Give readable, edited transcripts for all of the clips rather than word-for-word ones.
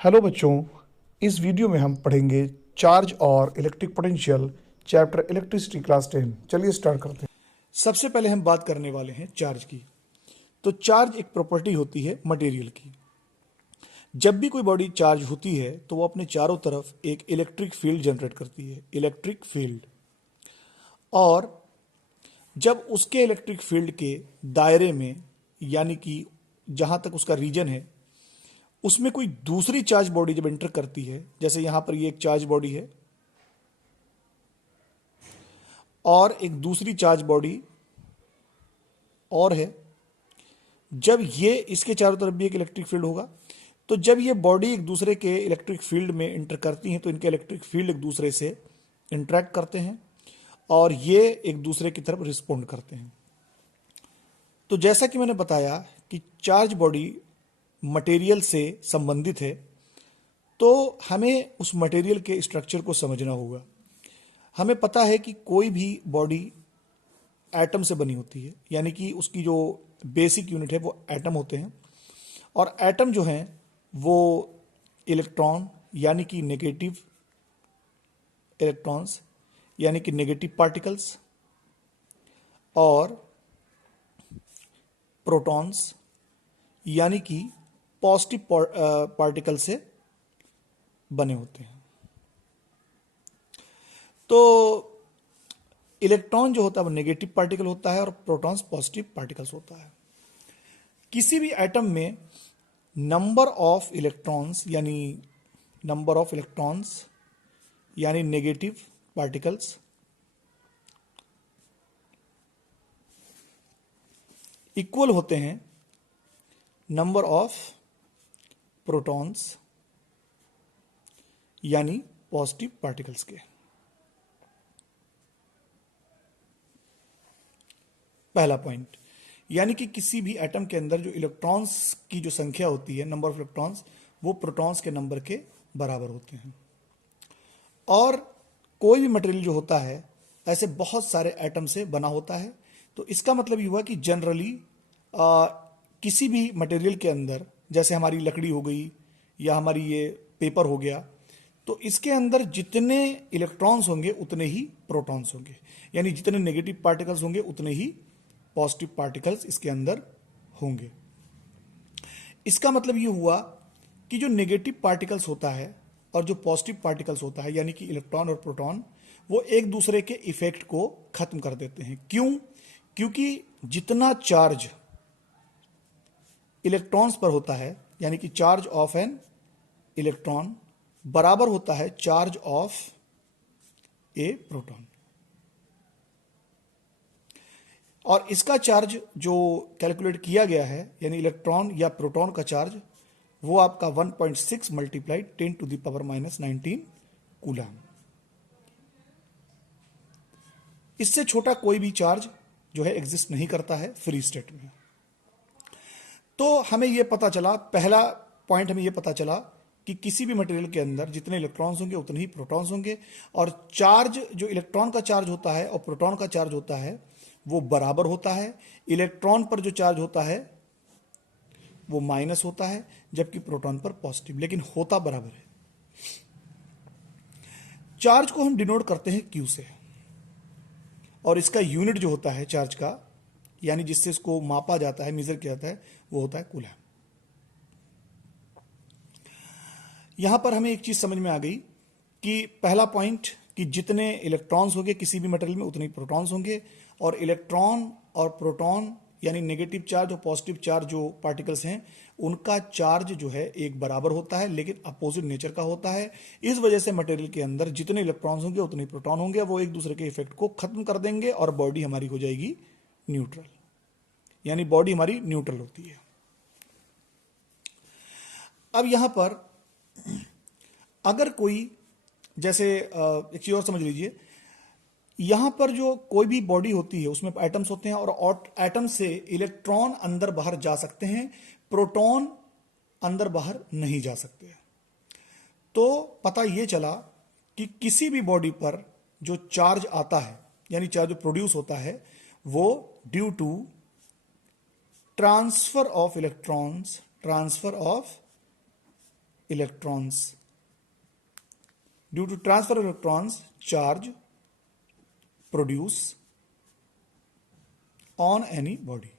Hello बच्चों, इस video में हम पढ़ेंगे चार्ज और electric potential, chapter electricity, class 10। चलिए स्टार्ट करते हैं। सबसे पहले हम बात करने वाले हैं चार्ज की। तो चार्ज एक प्रॉपर्टी होती है मटेरियल की। जब भी कोई बॉडी चार्ज होती है तो वो अपने चारों तरफ एक इलेक्ट्रिक फील्ड जनरेट करती है, इलेक्ट्रिक फील्ड। और जब उसके इलेक्ट्रिक फील्ड के दायरे में, यानी कि जहां तक उसका रीजन है, उसमें कोई दूसरी चार्ज बॉडी जब एंटर करती है, जैसे यहां पर ये एक चार्ज बॉडी है और एक दूसरी चार्ज बॉडी और है, जब ये इसके चारों तरफ भी एक इलेक्ट्रिक फील्ड होगा, तो जब ये बॉडी एक दूसरे के इलेक्ट्रिक फील्ड में इंटर करती हैं तो इनके इलेक्ट्रिक फील्ड एक दूसरे से इंटरेक्ट करते हैं और ये एक दूसरे की तरफ रिस्पोंड करते हैं। तो जैसा कि मैंने बताया कि चार्ज बॉडी मटेरियल से संबंधित है, तो हमें उस मटेरियल के स्ट्रक्चर को समझना होगा। हमें पता है कि कोई भी बॉडी एटम से बनी होती है, यानी कि उसकी जो बेसिक यूनिट है वो एटम होते हैं। और एटम जो हैं वो इलेक्ट्रॉन यानी कि नेगेटिव इलेक्ट्रॉन्स यानी कि नेगेटिव पार्टिकल्स और प्रोटॉन्स यानी कि पॉजिटिव पार्टिकल से बने होते हैं। तो इलेक्ट्रॉन जो होता है वो नेगेटिव पार्टिकल होता है और प्रोटॉन्स पॉजिटिव पार्टिकल्स होता है। किसी भी एटम में नंबर ऑफ इलेक्ट्रॉन्स यानी नेगेटिव पार्टिकल्स इक्वल होते हैं नंबर ऑफ प्रोटॉन्स यानी पॉजिटिव पार्टिकल्स के। पहला पॉइंट, यानी कि किसी भी एटम के अंदर जो इलेक्ट्रॉन्स की जो संख्या होती है, नंबर ऑफ इलेक्ट्रॉन्स, वो प्रोटॉन्स के नंबर के बराबर होते हैं। और कोई भी मटेरियल जो होता है ऐसे बहुत सारे एटम से बना होता है। तो इसका मतलब ये हुआ कि जनरली किसी भी मटेरियल के अंदर, जैसे हमारी लकड़ी हो गई या हमारी ये पेपर हो गया, तो इसके अंदर जितने इलेक्ट्रॉन्स होंगे उतने ही प्रोटॉन्स होंगे, यानी जितने नेगेटिव पार्टिकल्स होंगे उतने ही पॉजिटिव पार्टिकल्स इसके अंदर होंगे। इसका मतलब ये हुआ कि जो नेगेटिव पार्टिकल्स होता है और जो पॉजिटिव पार्टिकल्स होता है, यानी कि इलेक्ट्रॉन और प्रोटॉन, वो एक दूसरे के इफेक्ट को खत्म कर देते हैं। क्यों? क्योंकि जितना चार्ज इलेक्ट्रॉन्स पर होता है, यानी कि चार्ज ऑफ एन इलेक्ट्रॉन बराबर होता है चार्ज ऑफ ए प्रोटॉन। और इसका चार्ज जो कैलकुलेट किया गया है, यानी इलेक्ट्रॉन या प्रोटॉन का चार्ज, वो आपका 1.6 मल्टीप्लाई 10⁻⁻19 कूलम। इससे छोटा कोई भी चार्ज जो है एग्जिस्ट नहीं करता है फ्री स्टेट में। तो हमें यह पता चला, पहला पॉइंट हमें यह पता चला कि किसी भी मटेरियल के अंदर जितने इलेक्ट्रॉन्स होंगे उतने ही प्रोटॉन्स होंगे, और चार्ज जो इलेक्ट्रॉन का चार्ज होता है और प्रोटॉन का चार्ज होता है वो बराबर होता है। इलेक्ट्रॉन पर जो चार्ज होता है वो माइनस होता है, जबकि प्रोटॉन पर पॉजिटिव, लेकिन होता बराबर है। चार्ज को हम डिनोट करते हैं क्यू से, और इसका यूनिट जो होता है चार्ज का, यानी जिससे इसको मापा जाता है, मेजर किया जाता है, वो होता है कूलम। यहां पर हमें एक चीज समझ में आ गई कि पहला पॉइंट कि जितने इलेक्ट्रॉन्स होंगे किसी भी मटेरियल में उतने ही प्रोटॉन्स होंगे, और इलेक्ट्रॉन और प्रोटॉन यानी नेगेटिव चार्ज और पॉजिटिव चार्ज जो पार्टिकल्स हैं उनका चार्ज जो है एक बराबर होता है, लेकिन अपोजिट नेचर का होता है। इस वजह से मटेरियल के अंदर जितने इलेक्ट्रॉन्स होंगे उतने प्रोटॉन होंगे, वो एक दूसरे के इफेक्ट को खत्म कर देंगे और बॉडी हमारी हो जाएगी न्यूट्रल, यानी बॉडी हमारी न्यूट्रल होती है। अब यहां पर अगर कोई, जैसे एक चीज और समझ लीजिए, यहां पर जो कोई भी बॉडी होती है उसमें एटम्स होते हैं, और एटम से इलेक्ट्रॉन अंदर बाहर जा सकते हैं, प्रोटॉन अंदर बाहर नहीं जा सकते। तो पता यह चला कि किसी भी बॉडी पर जो चार्ज आता है, यानी चार्ज जो प्रोड्यूस होता है, वो due to transfer of electrons, transfer of electrons. Due to transfer of electrons, charge produce on any body.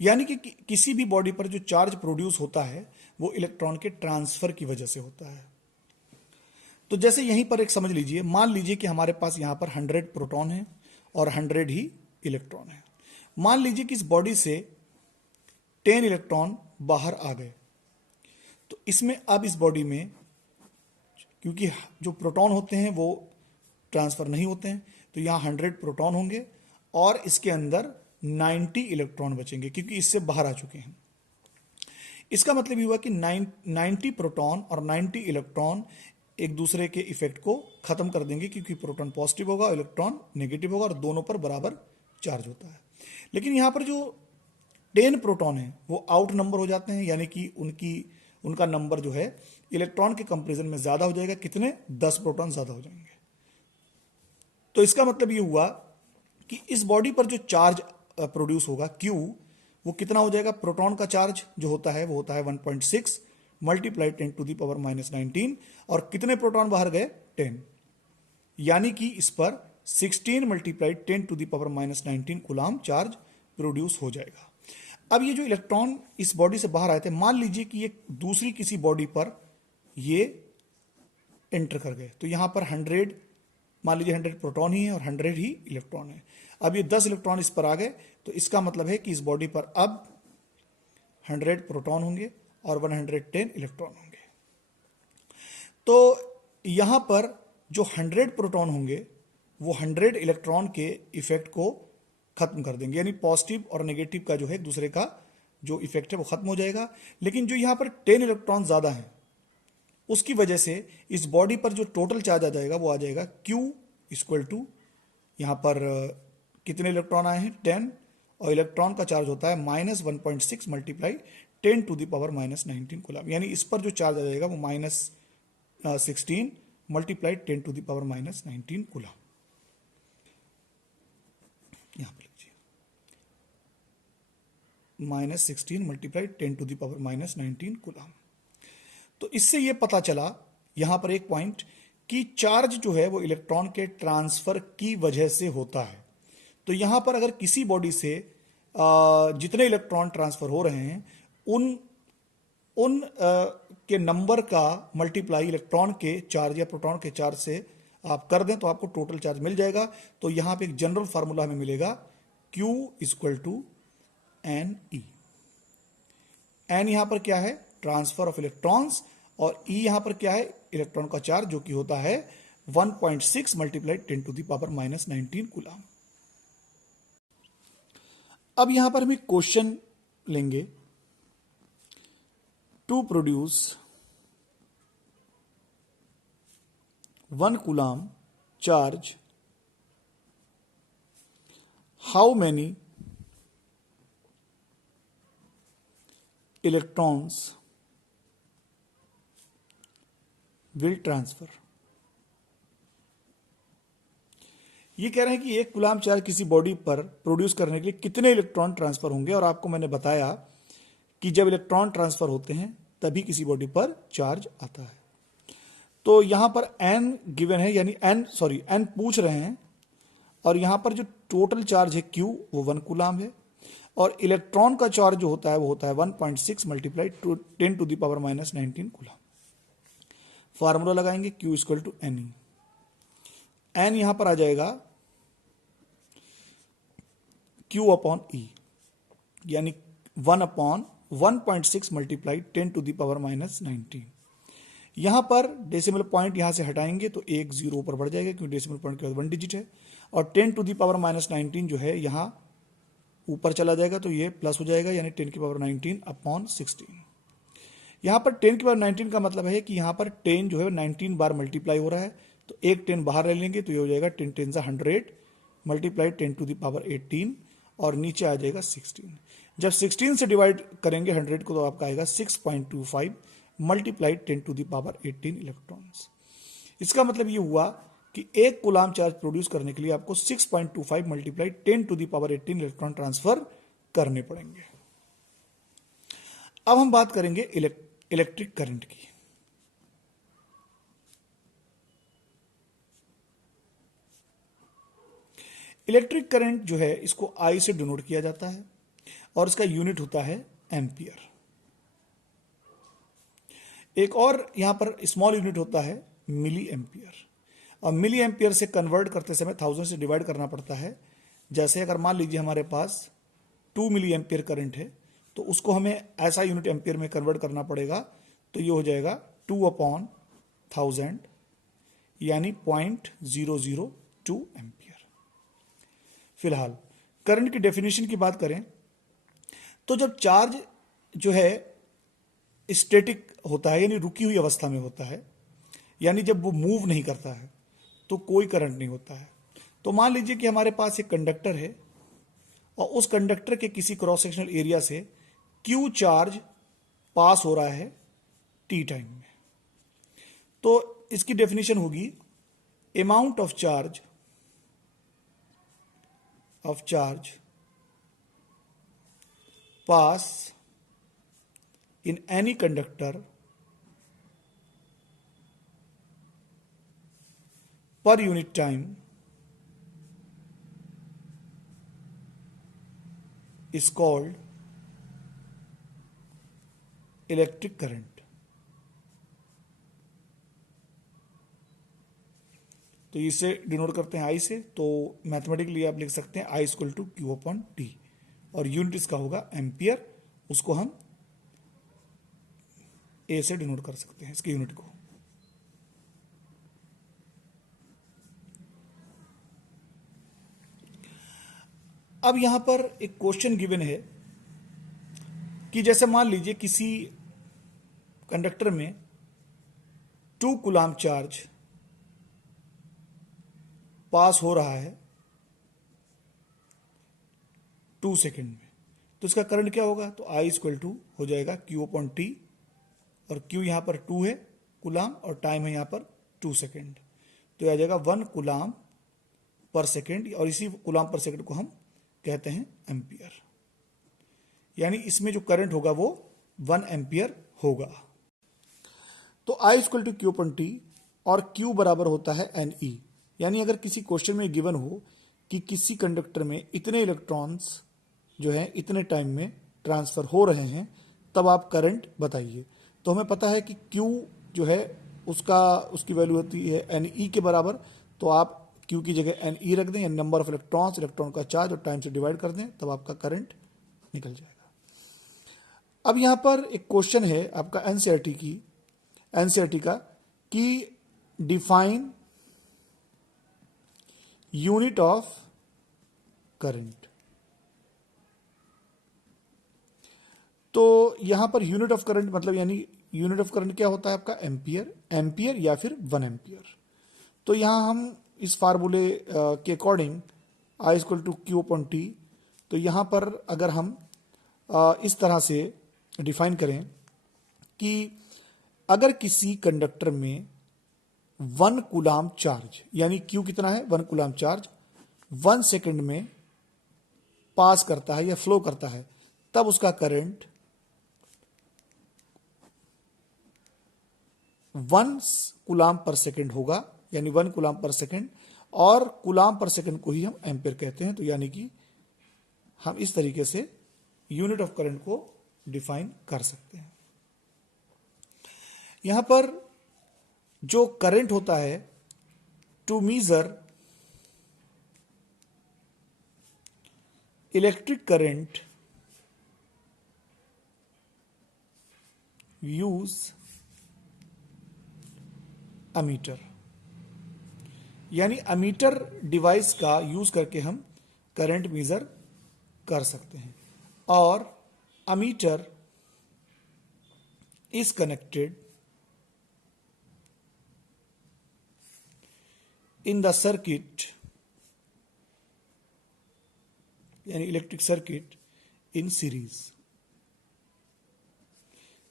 यानी कि किसी भी बॉडी पर जो चार्ज प्रोड्यूस होता है वो इलेक्ट्रॉन के ट्रांसफर की वजह से होता है। तो जैसे यहीं पर एक समझ लीजिए, मान लीजिए कि हमारे पास यहां पर 100 प्रोटॉन है और 100 ही इलेक्ट्रॉन है। मान लीजिए कि इस बॉडी से 10 इलेक्ट्रॉन बाहर आ गए, तो इसमें अब इस बॉडी में क्योंकि जो प्रोटॉन होते हैं वो ट्रांसफर नहीं होते हैं, तो यहां 100 प्रोटॉन होंगे और इसके अंदर 90 इलेक्ट्रॉन बचेंगे क्योंकि इससे बाहर आ चुके हैं। इसका मतलब ये हुआ कि 90 प्रोटॉन और 90 इलेक्ट्रॉन एक दूसरे के इफेक्ट को खत्म कर देंगे क्योंकि प्रोटॉन पॉजिटिव होगा, इलेक्ट्रॉन नेगेटिव होगा और दोनों पर बराबर चार्ज होता है। लेकिन यहां पर जो 10 प्रोटॉन है वो आउट नंबर हो जाते हैं, यानी कि उनका नंबर जो है इलेक्ट्रॉन के कंपेरिजन में ज्यादा हो जाएगा। कितने? 10 प्रोटॉन ज्यादा हो जाएंगे। तो इसका मतलब ये हुआ कि इस बॉडी पर जो चार्ज प्रोड्यूस होगा Q, वो कितना हो जाएगा? प्रोटॉन का चार्ज जो होता है वो होता है 1.6 मल्टीप्लाई 10 टू द पावर -19 और कितने प्रोटॉन बाहर गए? 10। यानी कि इस पर 16 multiply 10 to the power -19 coulomb charge produce हो जाएगा। अब ये जो इलेक्ट्रॉन इस बॉडी से बाहर आए थे, मान लीजिए कि ये दूसरी किसी बॉडी पर ये एंटर कर गए, तो यहां पर 100, मान लीजिए 100 प्रोटॉन ही है और 100 ही इलेक्ट्रॉन है। अब ये 10 इलेक्ट्रॉन इस पर आ गए, तो इसका मतलब है कि इस बॉडी पर अब 100 प्रोटॉन होंगे और 110 इलेक्ट्रॉन होंगे। तो यहां पर जो 100 प्रोटॉन होंगे वो 100 इलेक्ट्रॉन के इफेक्ट को खत्म कर देंगे, यानी पॉजिटिव और नेगेटिव का जो है एक दूसरे का जो इफेक्ट है वो खत्म हो जाएगा। लेकिन जो यहां पर 10 इलेक्ट्रॉन ज्यादा हैं उसकी वजह से इस बॉडी पर जो टोटल चार्ज आ जाएगा वो आ जाएगा Q इक्वल टू, यहां पर कितने इलेक्ट्रॉन आए हैं? 10, और इलेक्ट्रॉन का चार्ज होता है -1.6 multiply 10 to the power -19 coulomb, यानी इस पर जो चार्ज आ जाएगा वो -16 multiply 10 to the power -19 coulomb. यहां पर लिखिए -16 multiply 10 to the power -19 coulomb. तो इससे यह पता चला यहां पर एक पॉइंट कि चार्ज जो है वो इलेक्ट्रॉन के ट्रांसफर की वजह से होता है। तो यहां पर अगर किसी बॉडी से जितने इलेक्ट्रॉन ट्रांसफर हो रहे हैं उन के नंबर का मल्टीप्लाई इलेक्ट्रॉन के चार्ज या प्रोटॉन के चार्ज से आप कर दें तो आपको टोटल चार्ज मिल जाएगा। तो यहां पे एक जनरल फार्मूला हमें मिलेगा Q equal to NE। N यहां पर क्या है? ट्रांसफर ऑफ इलेक्ट्रॉन्स, और E यहां पर क्या है? इलेक्ट्रॉन का चार्ज, जो कि होता है 1.6 multiply 10 to the power -19 coulomb. अब यहां पर हम एक क्वेश्चन लेंगे, to produce 1 coulomb charge, how many electrons will transfer. ये कह रहे हैं कि 1 कूलम चार्ज किसी बॉडी पर प्रोड्यूस करने के लिए कितने इलेक्ट्रॉन ट्रांसफर होंगे, और आपको मैंने बताया कि जब इलेक्ट्रॉन ट्रांसफर होते हैं तभी किसी बॉडी पर चार्ज आता है। तो यहां पर n गिवन है, यानी n पूछ रहे हैं, और यहां पर जो टोटल चार्ज है Q वो 1 कूलम है, और इलेक्ट्रॉन का चार्ज जो होता है वो होता है 1.6 multiply 10 to the power -19 coulomb. Formula लगाएंगे Q equal to NE। n यहां पर आ जाएगा Q अपॉन E, यानी 1 upon 1.6 multiply 10 to the power -19। यहां पर डेसिमल पॉइंट यहां से हटाएंगे तो एक जीरो ऊपर बढ़ जाएगा क्योंकि डेसिमल पॉइंट के बाद 1 डिजिट है, और 10 टू द पावर -19 जो है यहां ऊपर चला जाएगा तो ये प्लस हो जाएगा, यानी 10 की पावर 19 अपॉन 16। यहां पर 10 की पावर 19 का मतलब है कि यहां पर 10 जो है 19 बार मल्टीप्लाई हो रहा है, तो एक 10 बाहर ले लेंगे तो ये हो जाएगा 10 10 100 मल्टीप्लाई 10 टू द पावर 18, और नीचे आ जाएगा 16। जब 16 से डिवाइड करेंगे 100 को तो आपका आएगा 6.25 multiply 10 to the power 18 electrons. इसका मतलब ये हुआ कि 1 कूलम चार्ज प्रोड्यूस करने के लिए आपको 6.25 multiply 10 to the power 18 electron transfer करने पड़ेंगे। अब हम बात करेंगे इलेक्ट्रिक करंट की। इलेक्ट्रिक करंट जो है इसको आई से डिनोट किया जाता है और इसका यूनिट होता है एम्पियर। एक और यहां पर स्मॉल यूनिट होता है मिली एम्पियर, और मिली एम्पियर से कन्वर्ट करते समय 1000 से डिवाइड करना पड़ता है। जैसे अगर मान लीजिए हमारे पास 2 मिली एम्पियर करंट है तो उसको हमें ऐसा यूनिट एम्पियर में कन्वर्ट करना पड़ेगा, तो ये हो जाएगा 2/1000 यानी 0.002 एम्पियर। फिलहाल करंट की डेफिनेशन की बात करें तो जब चार्ज जो है स्टैटिक होता है यानी रुकी हुई अवस्था में होता है, यानी जब वो मूव नहीं करता है तो कोई करंट नहीं होता है। तो मान लीजिए कि हमारे पास एक कंडक्टर है और उस कंडक्टर के किसी क्रॉस सेक्शनल एरिया से क्यू चार्ज पास हो रहा है टी टाइम में, तो इसकी डेफिनेशन होगी amount of charge pass in any conductor per unit time is called electric current। तो इसे डिनोट करते हैं आई से, तो मैथमेटिकली आप लिख सकते हैं I equal to Q upon T, और यूनिट इसका होगा एम्पियर। उसको हम ए से डिनोट कर सकते हैं इसके यूनिट को। अब यहां पर एक क्वेश्चन गिवन है कि जैसे मान लीजिए किसी कंडक्टर में 2 कूलाम चार्ज पास हो रहा है 2 सेकेंड में, तो इसका करंट क्या होगा? तो आई इक्वल टू हो जाएगा क्यू अपॉन टी, और क्यू यहां पर 2 है कूलाम और टाइम है यहां पर 2 सेकेंड, तो आ जाएगा 1 कूलाम पर सेकेंड, और इसी कूलाम पर सेकेंड को हम कहते हैं एम्पियर। यानी इसमें जो करंट होगा वो 1 एम्पियर होगा। तो I equal to Q upon T और क्यू बराबर होता है एन ई। यानी अगर किसी क्वेश्चन में गिवन हो कि किसी कंडक्टर में इतने इलेक्ट्रॉन्स जो है इतने टाइम में ट्रांसफर हो रहे हैं, तब आप करंट बताइए। तो हमें पता है कि Q जो है उसकी वैल्यू होती है एन ई के बराबर, तो आप Q की जगह एन ई रख दें, यानी नंबर ऑफ इलेक्ट्रॉन्स, इलेक्ट्रॉन का चार्ज, और टाइम से डिवाइड कर दें, तब आपका करंट निकल जाएगा। अब यहां पर एक क्वेश्चन है आपका एनसीईआरटी का कि डिफाइन यूनिट ऑफ करंट। तो यहां पर यूनिट ऑफ करंट मतलब यानी यूनिट ऑफ करंट क्या होता है आपका? एम्पियर या फिर 1 एम्पियर। तो यहां हम इस फार्मूले के according I equal to Q upon T, तो यहां पर अगर हम इस तरह से डिफाइन करें कि अगर किसी कंडक्टर में 1 कूलाम चार्ज, यानी क्यू कितना है? 1 कूलाम चार्ज 1 सेकेंड में पास करता है या फ्लो करता है, तब उसका करंट 1 कूलाम पर सेकेंड होगा, यानी 1 कूलाम पर सेकेंड, और कूलाम पर सेकेंड को ही हम एम्पियर कहते हैं। तो यानी कि हम इस तरीके से यूनिट ऑफ करंट को डिफाइन कर सकते हैं। यहां पर जो करंट होता है, to measure electric current use ammeter, यानी अमीटर डिवाइस का यूज करके हम करंट मेजर कर सकते हैं। और ammeter is connected in the circuit, यानी इलेक्ट्रिक सर्किट इन सीरीज।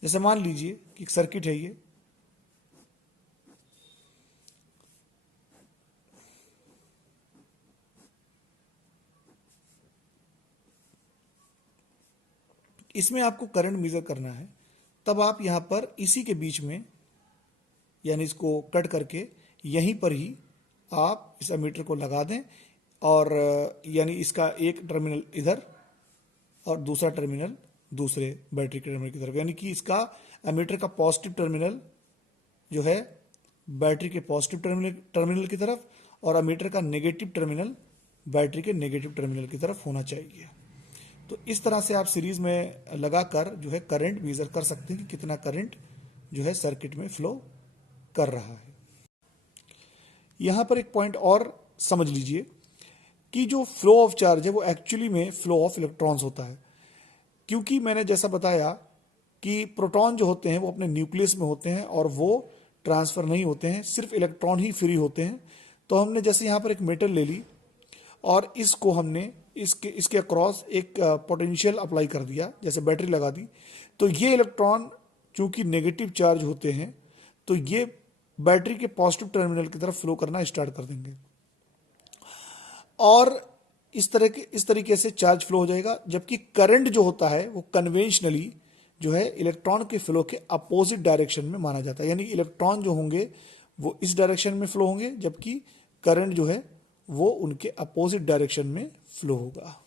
जैसे मान लीजिए कि एक सर्किट है ये, इसमें आपको करंट मेजर करना है, तब आप यहाँ पर इसी के बीच में, यानी इसको कट करके यहीं पर ही आप इस एमीटर को लगा दें, और यानी इसका एक टर्मिनल इधर और दूसरा टर्मिनल दूसरे बैटरी के टर्मिनल की तरफ, यानी कि इसका एमीटर का पॉजिटिव टर्मिनल जो है बैटरी के पॉजिटिव टर्मिनल की तरफ, और एमीटर का नेगेटिव टर्मिनल बैटरी के नेगेटिव टर्मिनल की तरफ होना चाहिए। तो इस तरह से आप सीरीज में लगाकर जो है करंट मेजर कर सकते हैं कि कितना करंट जो है सर्किट में फ्लो कर रहा है। यहां पर एक पॉइंट और समझ लीजिए कि जो फ्लो ऑफ चार्ज है वो एक्चुअली में फ्लो ऑफ इलेक्ट्रॉन्स होता है, क्योंकि मैंने जैसा बताया कि प्रोटॉन जो होते हैं वो अपने न्यूक्लियस में होते हैं और वो ट्रांसफर नहीं होते हैं, सिर्फ इलेक्ट्रॉन ही फ्री होते हैं। तो हमने जैसे यहाँ पर एक मेटल ले ली और इसको हमने इसके अक्रॉस एक पोटेंशियल अप्लाई कर दिया, जैसे बैटरी लगा दी, तो ये इलेक्ट्रॉन चूंकि नेगेटिव चार्ज होते हैं तो ये बैटरी के पॉजिटिव टर्मिनल की तरफ फ्लो करना स्टार्ट कर देंगे और इस तरीके से चार्ज फ्लो हो जाएगा। जबकि करंट जो होता है वो कन्वेंशनली जो है इलेक्ट्रॉन के फ्लो के अपोजिट डायरेक्शन में माना जाता है, यानी इलेक्ट्रॉन जो होंगे वो इस डायरेक्शन में फ्लो होंगे, जबकि करंट जो है वो उनके अपोजिट डायरेक्शन में फ्लो होगा।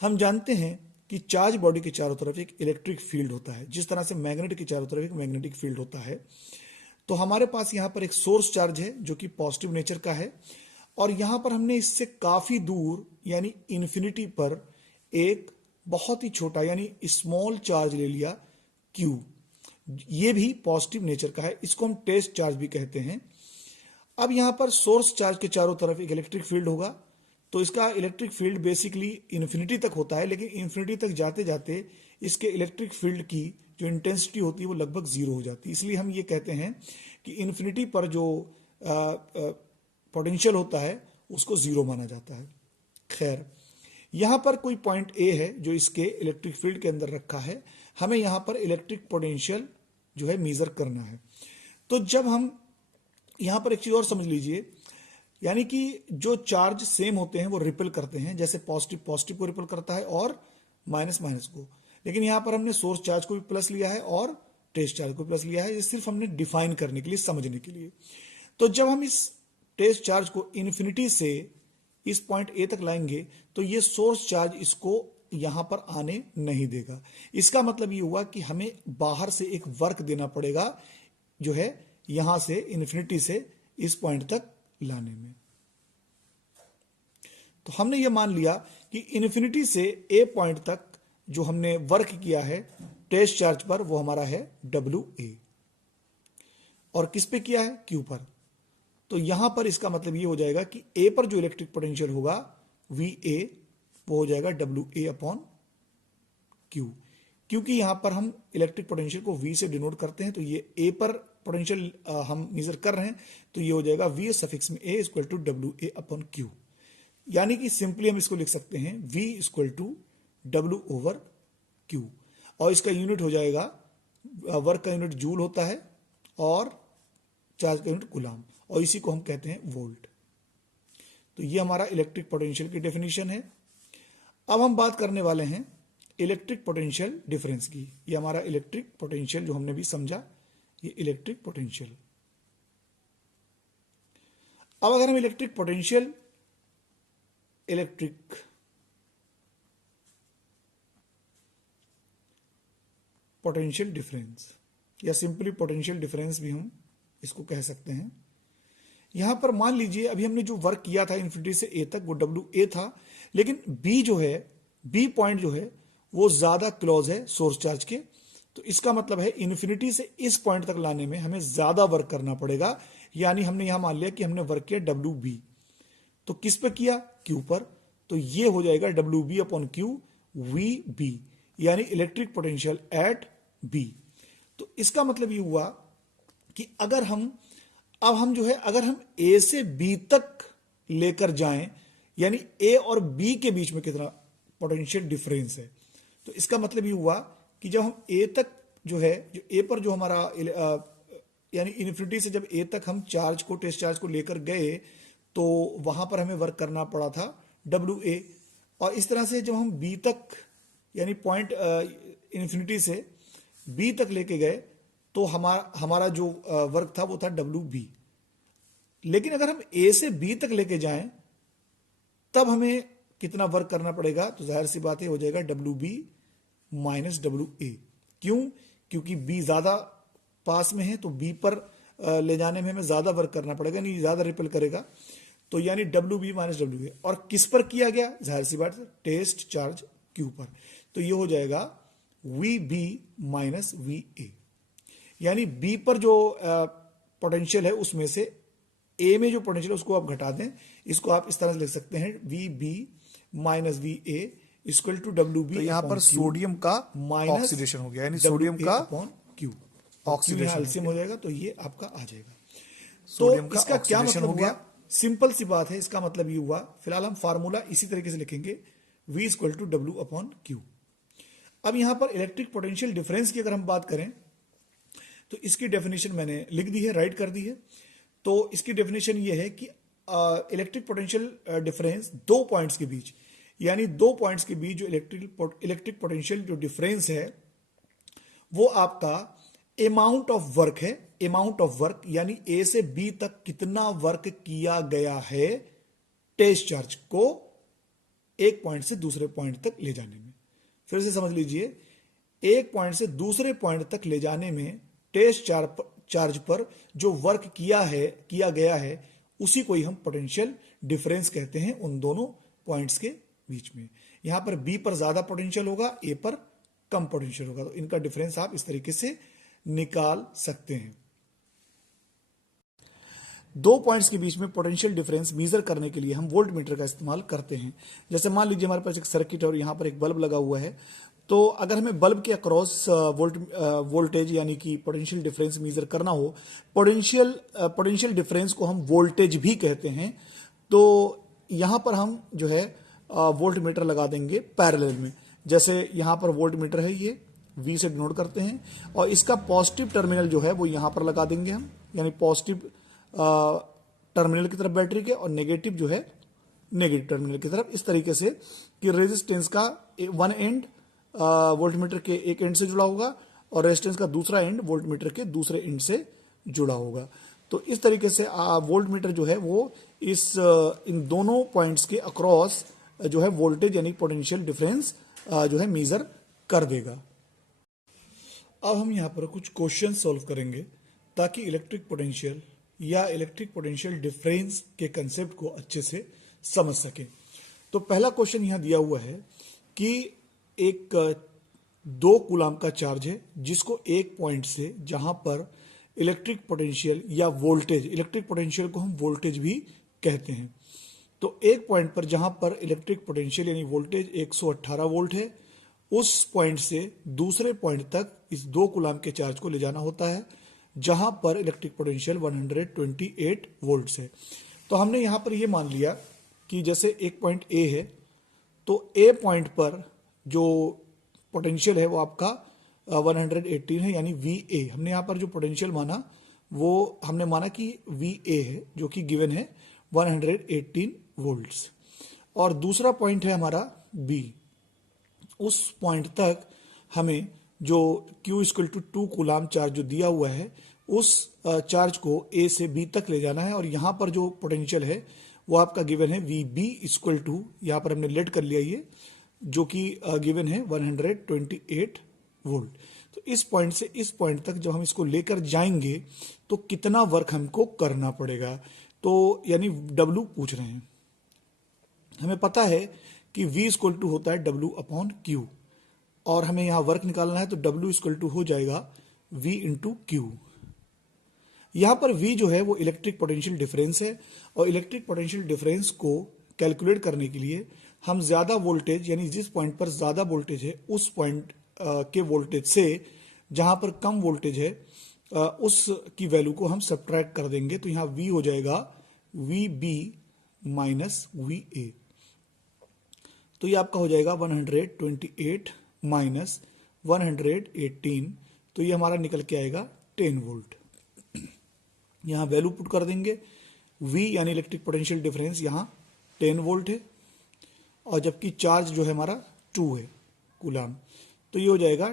हम जानते हैं कि चार्ज बॉडी के चारों तरफ एक इलेक्ट्रिक फील्ड होता है, जिस तरह से मैग्नेट के चारों तरफ एक मैग्नेटिक फील्ड होता है। तो हमारे पास यहाँ पर एक सोर्स चार्ज है जो कि पॉजिटिव नेचर का है, और यहां पर हमने इससे काफी दूर यानी इन्फिनिटी पर एक बहुत ही छोटा यानी स्मॉल चार्ज ले लिया Q। ये भी पॉजिटिव नेचर का है, इसको हम टेस्ट चार्ज भी कहते हैं। अब यहां पर सोर्स चार्ज के चारों तरफ एक इलेक्ट्रिक फील्ड होगा, तो इसका इलेक्ट्रिक फील्ड बेसिकली इन्फिनिटी तक होता है, लेकिन इन्फिनिटी तक जाते जाते इसके इलेक्ट्रिक फील्ड की जो इंटेंसिटी होती है वो लगभग जीरो हो जाती है। इसलिए हम ये कहते हैं कि इन्फिनिटी पर जो पोटेंशियल होता है उसको जीरो माना जाता है। खैर, यहां पर कोई पॉइंट ए है जो इसके इलेक्ट्रिक फील्ड के अंदर रखा है, हमें यहां पर इलेक्ट्रिक पोटेंशियल जो है मेजर करना है। तो जब हम यहां पर एक चीज और समझ लीजिए, यानी कि जो चार्ज सेम होते हैं वो रिपेल करते हैं, जैसे पॉजिटिव पॉजिटिव को रिपेल करता है और माइनस माइनस को, लेकिन यहां पर हमने सोर्स चार्ज को भी प्लस लिया है और टेस्ट चार्ज को प्लस लिया है, ये सिर्फ हमने डिफाइन करने के लिए, समझने के लिए। तो जब हम इस टेस्ट चार्ज को इन्फिनिटी से इस पॉइंट ए तक लाएंगे तो ये सोर्स चार्ज इसको यहां पर आने नहीं देगा। इसका मतलब ये हुआ कि हमें बाहर से एक वर्क देना पड़ेगा जो है यहां से इन्फिनिटी से इस पॉइंट तक लाने में। तो हमने ये मान लिया कि इन्फिनिटी से ए पॉइंट तक जो हमने वर्क किया है टेस्ट चार्ज पर वो हमारा है WA, और किस पे किया है? Q पर। तो यहां पर इसका मतलब ये हो जाएगा कि A पर जो इलेक्ट्रिक पोटेंशियल होगा VA वो हो जाएगा WA अपॉन Q, क्योंकि यहां पर हम इलेक्ट्रिक पोटेंशियल को V से डिनोट करते हैं, तो ये A पर पोटेंशियल हम मेजर कर रहे हैं, तो ये हो जाएगा V सफिक्स में A equal to WA upon Q। यानी कि सिंपली हम इसको लिख सकते हैं V equal to W over Q, और इसका यूनिट हो जाएगा, वर्क का यूनिट जूल होता है और चार्ज का यूनिट कूलाम, और इसी को हम कहते हैं वोल्ट। तो ये हमारा इलेक्ट्रिक पोटेंशियल की डेफिनेशन है। अब हम बात करने वाले हैं इलेक्ट्रिक पोटेंशियल डिफरेंस की। ये हमारा इलेक्ट्रिक पोटेंशियल जो हमने भी समझा, ये इलेक्ट्रिक पोटेंशियल। अब अगर हम इलेक्ट्रिक पोटेंशियल डिफरेंस या सिंपली पोटेंशियल डिफरेंस भी हम इसको कह सकते हैं। यहां पर मान लीजिए अभी हमने जो वर्क किया था इन्फिनिटी से ए तक वो WA था, लेकिन B जो है, B पॉइंट जो है वो ज्यादा क्लोज है सोर्स चार्ज के, तो इसका मतलब है इन्फिनिटी से इस पॉइंट तक लाने में हमें ज्यादा वर्क करना पड़ेगा। यानी हमने यहां मान लिया कि हमने वर्क किया WB, तो किस पे किया? Q पर, तो ये हो जाएगा WB अपॉन Q VB, यानी इलेक्ट्रिक पोटेंशियल एट B। तो इसका मतलब ये हुआ कि अगर हम जो है अगर हम A से B तक लेकर जाएं, यानी A और B के बीच में कितना पोटेंशियल डिफरेंस है, तो इसका मतलब ये हुआ कि जब हम A तक जो है, जो A पर जो हमारा यानी इन्फिनिटी से जब A तक हम चार्ज को, टेस्ट चार्ज को लेकर गए, तो वहां पर हमें वर्क करना पड़ा था WA, और इस तरह से जब हम B तक यानी पॉइंट इन्फिनिटी से बी तक लेके गए तो हमारा जो वर्क था वो था डब्ल्यू बी। लेकिन अगर हम ए से बी तक लेके जाएं तब हमें कितना वर्क करना पड़ेगा, तो जाहिर सी बात है हो जाएगा W B minus W A. क्यों? क्योंकि बी ज्यादा पास में है तो बी पर ले जाने में हमें ज्यादा वर्क करना पड़ेगा, नहीं ज्यादा रिपेल करेगा, तो यानी W B minus W A. और किस पर किया गया? जाहिर सी बात है टेस्ट चार्ज क्यू पर। तो ये हो जाएगा V B minus V A, यानी बी पर जो पोटेंशियल है उसमें से ए में जो पोटेंशियल है उसको आप घटा दें। इसको आप इस तरह से लिख सकते हैं V B minus V A equal to W B. तो यहाँ पर सोडियम का माइनस ऑक्सीडेशन हो गया, यानी सोडियम का अपॉन क्यू ऑक्सीडेशन एल्सियम हो जाएगा, तो ये आपका आ जाएगा। सोडियम तो का इसका क्या ऑक्सीडेशन मतलब हो हुआ? गया। सिंपल सी बात है, इसका मतलब ये हुआ, फिलहाल हम फार्मूला इसी तरीके से लिखेंगे V equal to W upon Q. अब यहां पर इलेक्ट्रिक पोटेंशियल डिफरेंस की अगर हम बात करें तो इसकी डेफिनेशन मैंने लिख दी है, राइट कर दी है। तो इसकी डेफिनेशन ये है कि इलेक्ट्रिक पोटेंशियल डिफरेंस दो पॉइंट्स के बीच, यानी दो पॉइंट्स के बीच जो इलेक्ट्रिक पोटेंशियल जो डिफरेंस है वो आपका अमाउंट ऑफ वर्क है। अमाउंट ऑफ वर्क यानी ए से बी तक कितना वर्क किया गया है टेस्ट चार्ज को एक पॉइंट से दूसरे पॉइंट तक ले जाने में। फिर से समझ लीजिए, एक पॉइंट से दूसरे पॉइंट तक ले जाने में टेस्ट चार्ज पर जो वर्क किया गया है उसी को ही हम पोटेंशियल डिफरेंस कहते हैं उन दोनों पॉइंट्स के बीच में। यहां पर बी पर ज्यादा पोटेंशियल होगा, ए पर कम पोटेंशियल होगा, तो इनका डिफरेंस आप इस तरीके से निकाल सकते हैं। दो पॉइंट्स के बीच में पोटेंशियल डिफरेंस मेजर करने के लिए हम वोल्ट मीटर का इस्तेमाल करते हैं। जैसे मान लीजिए हमारे पास एक सर्किट है और यहां पर एक बल्ब लगा हुआ है, तो अगर हमें बल्ब के अक्रॉस वोल्टेज यानी कि पोटेंशियल डिफरेंस मेजर करना हो, पोटेंशियल डिफरेंस को हम वोल्टेज भी कहते हैं, तो यहां पर हम जो है वोल्ट मीटर लगा देंगे पैरेलल में। जैसे यहां पर वोल्ट मीटर है, ये V से डिनोट करते हैं, और इसका पॉजिटिव टर्मिनल जो है वो यहां पर लगा देंगे हम, यानी पॉजिटिव टर्मिनल की तरफ बैटरी के और नेगेटिव जो है नेगेटिव टर्मिनल की तरफ, इस तरीके से कि रेजिस्टेंस का वन एंड वोल्ट मीटर के एक एंड से जुड़ा होगा और रेजिस्टेंस का दूसरा एंड वोल्ट मीटर के दूसरे एंड से जुड़ा होगा। तो इस तरीके से वोल्ट मीटर जो है वो इन दोनों पॉइंट्स के अक्रॉस जो है वोल्टेज यानी पोटेंशियल डिफरेंस जो है मेजर कर देगा। अब हम यहां पर कुछ क्वेश्चन सॉल्व करेंगे ताकि इलेक्ट्रिक पोटेंशियल या इलेक्ट्रिक पोटेंशियल डिफरेंस के कंसेप्ट को अच्छे से समझ सकें। तो पहला क्वेश्चन यहां दिया हुआ है कि एक 2 कूलाम का चार्ज है जिसको एक पॉइंट से जहां पर इलेक्ट्रिक पोटेंशियल या वोल्टेज, इलेक्ट्रिक पोटेंशियल को हम वोल्टेज भी कहते हैं, तो एक पॉइंट पर जहां पर इलेक्ट्रिक पोटेंशियल यानी वोल्टेज 118 वोल्ट है, उस पॉइंट से दूसरे पॉइंट तक इस 2 कूलाम के चार्ज को ले जाना होता है जहां पर इलेक्ट्रिक पोटेंशियल 128 वोल्ट है। तो हमने यहां पर यह मान लिया कि जैसे एक पॉइंट ए है, तो ए पॉइंट पर जो पोटेंशियल है वो आपका 118 है, यानी वी ए। हमने यहां पर जो पोटेंशियल माना वो हमने माना कि वी ए है जो कि गिवन है 118 वोल्ट्स। और दूसरा पॉइंट है हमारा बी, उस पॉइंट तक हमें जो Q equal to 2 coulomb charge जो दिया हुआ है उस चार्ज को A से B तक ले जाना है, और यहां पर जो पोटेंशियल है वो आपका गिवन है VB इक्वल टू, यहां पर हमने लेट कर लिया ये, जो कि गिवन है 128 वोल्ट। तो इस पॉइंट से इस पॉइंट तक जब हम इसको लेकर जाएंगे तो कितना वर्क हमको करना पड़ेगा, तो यानी W पूछ रहे हैं। हमें पता है कि V इक्वल टू होता है W अपॉन Q, और हमें यहां वर्क निकालना है तो W इक्वल टू हो जाएगा V इंटू क्यू। यहां पर V जो है वो इलेक्ट्रिक पोटेंशियल डिफरेंस है, और इलेक्ट्रिक पोटेंशियल डिफरेंस को कैलकुलेट करने के लिए हम ज्यादा वोल्टेज यानी जिस पॉइंट पर ज्यादा वोल्टेज है उस पॉइंट के वोल्टेज से जहां पर कम वोल्टेज है उस की वैल्यू को हम सब्ट्रैक्ट कर देंगे। तो यहां V हो जाएगा VB माइनस VA, तो ये आपका हो जाएगा 128 माइनस 118, तो ये हमारा निकल के आएगा 10 वोल्ट। यहां वैल्यू पुट कर देंगे, V यानी इलेक्ट्रिक पोटेंशियल डिफरेंस यहां 10 वोल्ट है, और जबकि चार्ज जो है हमारा 2 है, कूलाम। तो ये हो जाएगा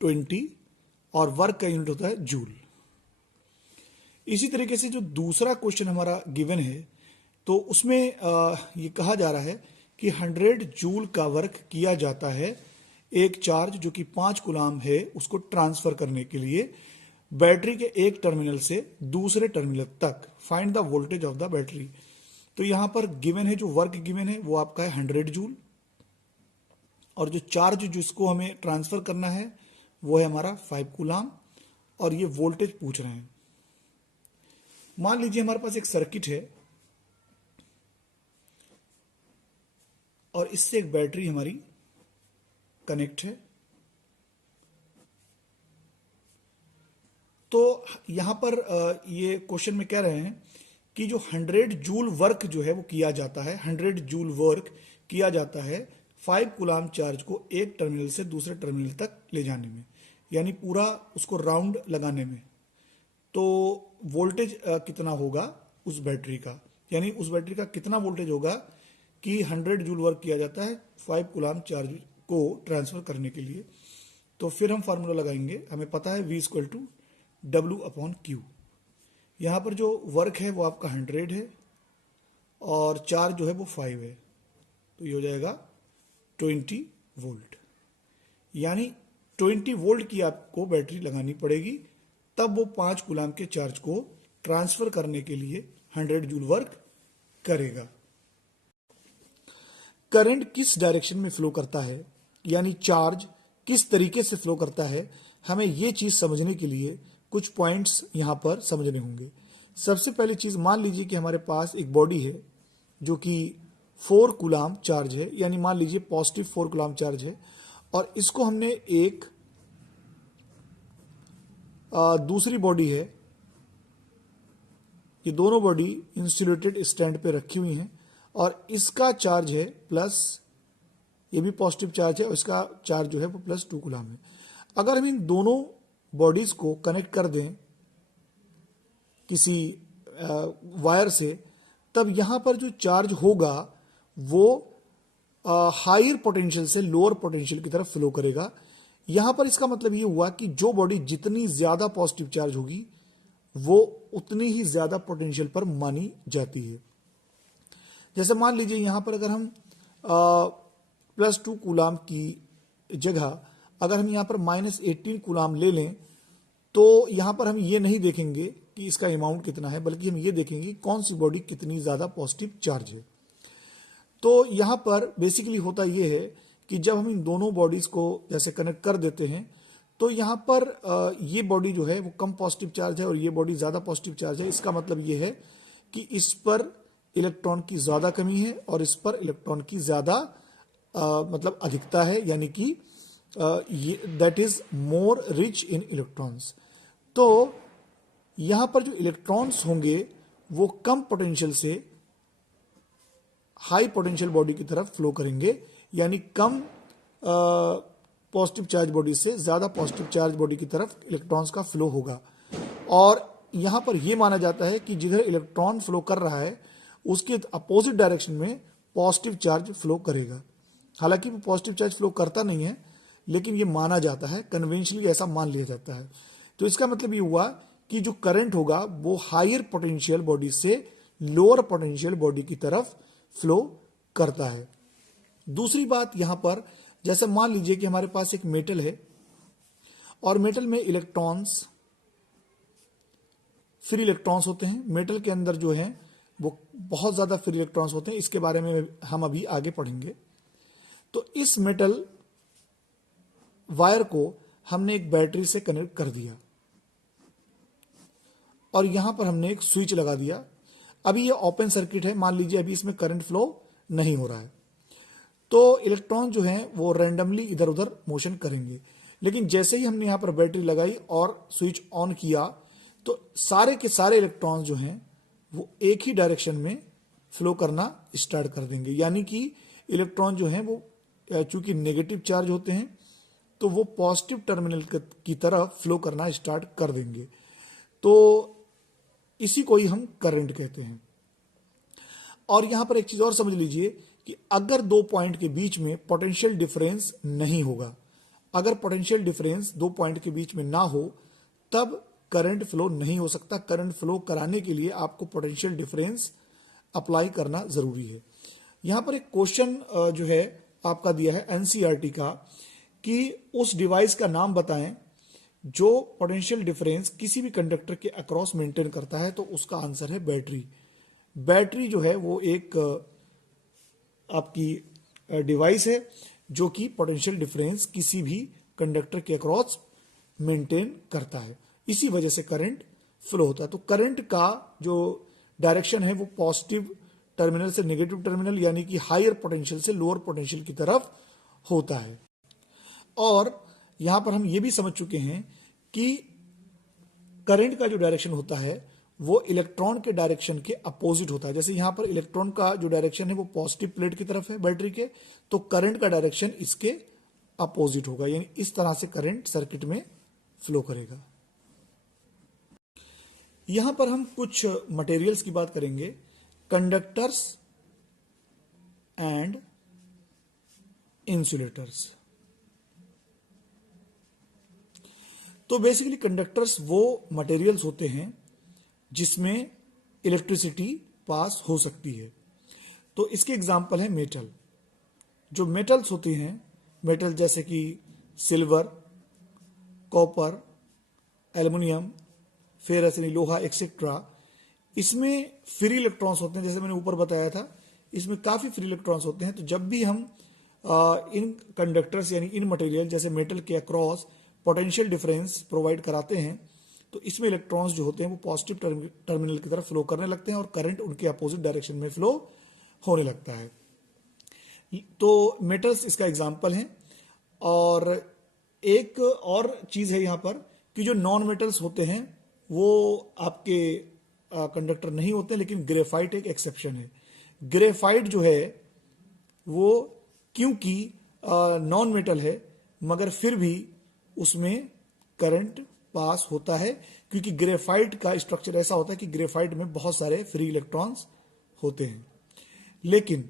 20 और वर्क का यूनिट होता है जूल। इसी तरीके से जो दूसरा क्वेश्चन हमारा गिवन है तो उसमें ये कहा जा रहा है कि 100 जूल का वर्क किया जाता है एक चार्ज जो कि 5 कूलाम है उसको ट्रांसफर करने के लिए बैटरी के एक टर्मिनल से दूसरे टर्मिनल तक। Find the voltage of the battery. तो यहां पर गिवन है, जो वर्क गिवन है वो आपका है 100 जूल, और जो चार्ज जिसको हमें ट्रांसफर करना है वो है हमारा 5 कूलाम, और ये वोल्टेज पूछ रहे हैं। मान लीजिए हमारे पास एक सर्किट है और इससे एक बैटरी हमारी कनेक्ट है। तो यहां पर ये क्वेश्चन में कह रहे हैं कि जो 100 जूल वर्क जो है वो किया जाता है, 100 जूल वर्क किया जाता है 5 कूलाम चार्ज को एक टर्मिनल से दूसरे टर्मिनल तक ले जाने में, यानी पूरा उसको राउंड लगाने में। तो वोल्टेज कितना होगा उस बैटरी का, यानी उस बैटरी का कितना वोल्टेज होगा कि 100 जूल वर्क किया जाता है 5 कूलाम चार्ज को ट्रांसफर करने के लिए। तो फिर हम फार्मूला लगाएंगे, हमें पता है V = W/Q। यहां पर जो वर्क है वो आपका 100 है और चार्ज जो है वो 5 है, तो ये हो जाएगा 20 वोल्ट। यानी 20 वोल्ट की आपको बैटरी लगानी पड़ेगी, तब वो 5 कूलाम के चार्ज को ट्रांसफर करने के लिए 100 जूल वर्क करेगा। करंट किस डायरेक्शन में फ्लो करता है, यानी चार्ज किस तरीके से फ्लो करता है, हमें यह चीज समझने के लिए कुछ पॉइंट्स यहां पर समझने होंगे। सबसे पहली चीज, मान लीजिए कि हमारे पास एक बॉडी है जो कि 4 कूलाम चार्ज है, यानी मान लीजिए पॉजिटिव 4 कूलाम चार्ज है, और इसको हमने एक दूसरी बॉडी है, ये दोनों बॉडी इंसुलेटेड स्टैंड पे रखी हुई हैं, और इसका चार्ज है प्लस, ये भी पॉजिटिव चार्ज है और इसका चार्ज जो है वो +2 कूलाम है। अगर हम इन दोनों बॉडीज को कनेक्ट कर दें किसी वायर से, तब यहां पर जो चार्ज होगा वो हायर पोटेंशियल से लोअर पोटेंशियल की तरफ फ्लो करेगा। यहां पर इसका मतलब ये हुआ कि जो बॉडी जितनी ज्यादा पॉजिटिव चार्ज होगी वो उतनी ही ज्यादा पोटेंशियल पर मानी जाती है। जैसे मान लीजिए यहां पर अगर हम +2 कूलाम की जगह अगर हम यहां पर -18 कूलाम ले लें, तो यहां पर हम ये नहीं देखेंगे कि इसका अमाउंट कितना है, बल्कि हम ये देखेंगे कि कौन सी बॉडी कितनी ज्यादा पॉजिटिव चार्ज है। तो यहां पर बेसिकली होता यह है कि जब हम इन दोनों बॉडीज को जैसे कनेक्ट कर देते हैं, तो यहां पर ये बॉडी जो है वो कम पॉजिटिव चार्ज है और ये बॉडी ज्यादा पॉजिटिव चार्ज है। इसका मतलब ये है कि इस पर इलेक्ट्रॉन की ज्यादा कमी है और इस पर इलेक्ट्रॉन की ज्यादा मतलब अधिकता है, यानी कि that is more rich in electrons. तो यहां पर जो इलेक्ट्रॉन्स होंगे वो कम पोटेंशियल से हाई पोटेंशियल बॉडी की तरफ फ्लो करेंगे, यानी कम पॉजिटिव चार्ज बॉडी से ज्यादा पॉजिटिव चार्ज बॉडी की तरफ इलेक्ट्रॉन्स का फ्लो होगा। और यहां पर यह माना जाता है कि जिधर इलेक्ट्रॉन फ्लो कर रहा है उसके अपोजिट डायरेक्शन में पॉजिटिव चार्ज फ्लो करेगा। हालांकि वो पॉजिटिव चार्ज फ्लो करता नहीं है, लेकिन ये माना जाता है, कन्वेंशनली ऐसा मान लिया जाता है। तो इसका मतलब ये हुआ कि जो करंट होगा वो हायर पोटेंशियल बॉडी से लोअर पोटेंशियल बॉडी की तरफ फ्लो करता है। दूसरी बात यहां पर, जैसे मान लीजिए कि हमारे पास एक मेटल है और मेटल में इलेक्ट्रॉन्स, फ्री इलेक्ट्रॉन्स होते हैं। मेटल के अंदर जो है वो बहुत ज्यादा फ्री इलेक्ट्रॉन्स होते हैं, इसके बारे में हम अभी आगे पढ़ेंगे। तो इस मेटल वायर को हमने एक बैटरी से कनेक्ट कर दिया और यहां पर हमने एक स्विच लगा दिया। अभी ये ओपन सर्किट है, मान लीजिए अभी इसमें करंट फ्लो नहीं हो रहा है, तो इलेक्ट्रॉन जो हैं वो रैंडमली इधर उधर मोशन करेंगे। लेकिन जैसे ही हमने यहां पर बैटरी लगाई और स्विच ऑन किया, तो सारे के सारे इलेक्ट्रॉन जो हैं वो एक ही डायरेक्शन में फ्लो करना स्टार्ट कर देंगे। यानी कि इलेक्ट्रॉन जो हैं वो चूंकि नेगेटिव चार्ज होते हैं तो वो पॉजिटिव टर्मिनल की तरफ फ्लो करना स्टार्ट कर देंगे। तो इसी को ही हम करंट कहते हैं। और यहां पर एक चीज और समझ लीजिए कि अगर दो पॉइंट के बीच में पोटेंशियल डिफरेंस नहीं होगा, अगर पोटेंशियल डिफरेंस दो पॉइंट के बीच में ना हो तब करंट फ्लो नहीं हो सकता। करंट फ्लो कराने के लिए आपको पोटेंशियल डिफरेंस अप्लाई करना जरूरी है। यहां पर एक क्वेश्चन जो है आपका दिया है एनसीईआरटी का कि उस डिवाइस का नाम बताएं जो पोटेंशियल डिफरेंस किसी भी कंडक्टर के अक्रॉस मेंटेन करता है, तो उसका आंसर है बैटरी। बैटरी जो है वो एक आपकी डिवाइस है जो कि पोटेंशियल डिफरेंस किसी भी कंडक्टर के अक्रॉस मेंटेन करता है, इसी वजह से करंट फ्लो होता है। तो करंट का जो डायरेक्शन है वो पॉजिटिव टर्मिनल से नेगेटिव टर्मिनल यानी कि हायर पोटेंशियल से लोअर पोटेंशियल की तरफ होता है। और यहां पर हम ये भी समझ चुके हैं कि करंट का जो डायरेक्शन होता है वो इलेक्ट्रॉन के डायरेक्शन के अपोजिट होता है। जैसे यहां पर इलेक्ट्रॉन का जो डायरेक्शन है वो पॉजिटिव प्लेट की तरफ है बैटरी के, तो करंट का डायरेक्शन इसके अपोजिट होगा, यानी इस तरह से करंट सर्किट में फ्लो करेगा। यहां पर हम कुछ मटेरियल्स की बात करेंगे, कंडक्टर्स एंड इंसुलेटर्स। तो बेसिकली कंडक्टर्स वो मटेरियल्स होते हैं जिसमें इलेक्ट्रिसिटी पास हो सकती है। तो इसके एग्जाम्पल है मेटल। जो मेटल्स होते हैं, मेटल जैसे कि सिल्वर, कॉपर, एल्युमिनियम, फेरस यानी लोहा एक्सेट्रा, इसमें फ्री इलेक्ट्रॉन्स होते हैं। जैसे मैंने ऊपर बताया था, इसमें काफी फ्री इलेक्ट्रॉन्स होते हैं। तो जब भी हम इन कंडक्टर्स यानी इन मटेरियल जैसे मेटल के अक्रॉस पोटेंशियल डिफरेंस प्रोवाइड कराते हैं तो इसमें इलेक्ट्रॉन्स जो होते हैं वो पॉजिटिव टर्मिनल की तरफ फ्लो करने लगते हैं और करंट उनके अपोजिट डायरेक्शन में फ्लो होने लगता है। तो मेटल्स इसका एग्जाम्पल है। और एक और चीज है यहां पर कि जो नॉन मेटल्स होते हैं वो आपके कंडक्टर नहीं होते, लेकिन ग्रेफाइट एक एक्सेप्शन है। ग्रेफाइट जो है वो क्योंकि नॉन मेटल है मगर फिर भी उसमें करंट पास होता है, क्योंकि ग्रेफाइट का स्ट्रक्चर ऐसा होता है कि ग्रेफाइट में बहुत सारे फ्री इलेक्ट्रॉन्स होते हैं। लेकिन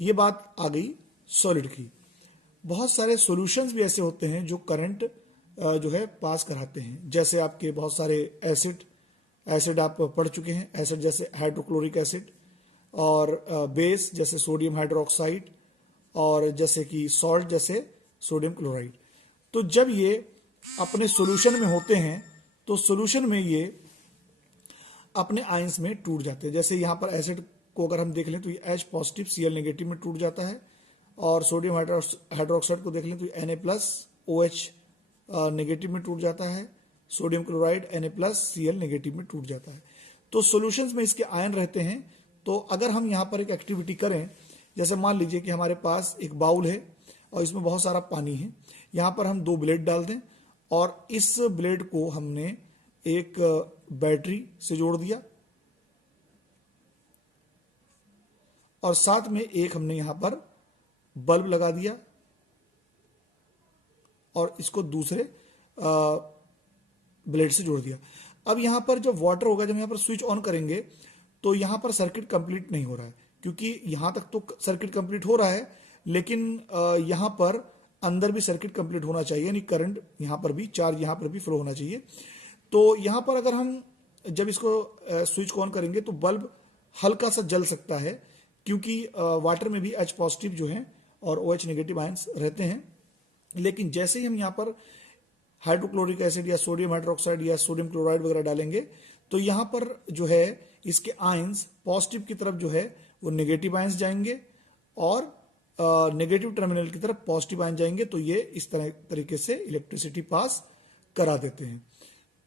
ये बात आ गई सॉलिड की। बहुत सारे सॉल्यूशंस भी ऐसे होते हैं जो करंट जो है पास कराते हैं। जैसे आपके बहुत सारे एसिड आप पढ़ चुके हैं, एसिड जैसे हाइड्रोक्लोरिक एसिड, और बेस जैसे सोडियम हाइड्रोक्साइड, और जैसे कि सॉल्ट जैसे सोडियम क्लोराइड। तो जब ये अपने सॉल्यूशन में होते हैं तो सॉल्यूशन में ये अपने आयंस में टूट जाते हैं। जैसे यहां पर एसिड को अगर हम देख लें तो ये H पॉजिटिव Cl नेगेटिव में टूट जाता है, और सोडियम हाइड्रोक्साइड को देख लें तो Na प्लस OH नेगेटिव में टूट जाता है, sodium chloride Na plus Cl negative में टूट जाता है। तो सॉल्यूशंस में इसके आयन रहते हैं। तो अगर हम यहाँ पर एक एक्टिविटी करें, जैसे मान लीजिए कि हमारे पास एक बाउल है और इसमें बहुत सारा पानी है, यहाँ पर हम दो ब्लेड डाल दें और इस ब्लेड को हमने एक बैटरी से जोड़ दिया और साथ में एक हमने यहां पर बल्ब लगा दिया और इसको दूसरे ब्लेड से जोड़ दिया। अब यहां पर जब वाटर होगा, जब यहां पर स्विच ऑन करेंगे तो यहां पर सर्किट कंप्लीट नहीं हो रहा है, क्योंकि यहां तक तो सर्किट कंप्लीट हो रहा है लेकिन यहां पर अंदर भी सर्किट कंप्लीट होना चाहिए, यानी करंट यहां पर भी, चार्ज यहां पर भी फ्लो होना चाहिए। तो यहां पर अगर हम जब इसको स्विच ऑन करेंगे तो बल्ब हल्का सा जल सकता है, क्योंकि वाटर में भी H पॉजिटिव जो है और OH नेगेटिव आयंस रहते हैं। लेकिन जैसे ही हम यहाँ पर हाइड्रोक्लोरिक एसिड या सोडियम हाइड्रोक्साइड या सोडियम क्लोराइड वगैरह डालेंगे तो यहाँ पर जो है इसके आयंस पॉजिटिव की तरफ जो है वो नेगेटिव आयंस जाएंगे और नेगेटिव टर्मिनल की तरफ पॉजिटिव आयन जाएंगे। तो ये इस तरीके से इलेक्ट्रिसिटी पास करा देते हैं।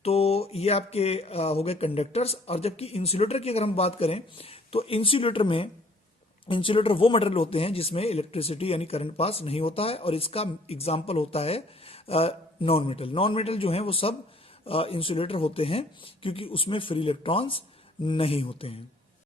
तो ये आपके हो गए कंडक्टर्स। और जबकि इंसुलेटर की अगर हम बात करें तो इंसुलेटर वो मटेरियल होते हैं जिसमें इलेक्ट्रिसिटी यानी करंट पास नहीं होता है, और इसका एग्जाम्पल होता है नॉन मेटल। नॉन मेटल जो है वो सब इंसुलेटर होते हैं क्योंकि उसमें फ्री इलेक्ट्रॉन्स नहीं होते हैं।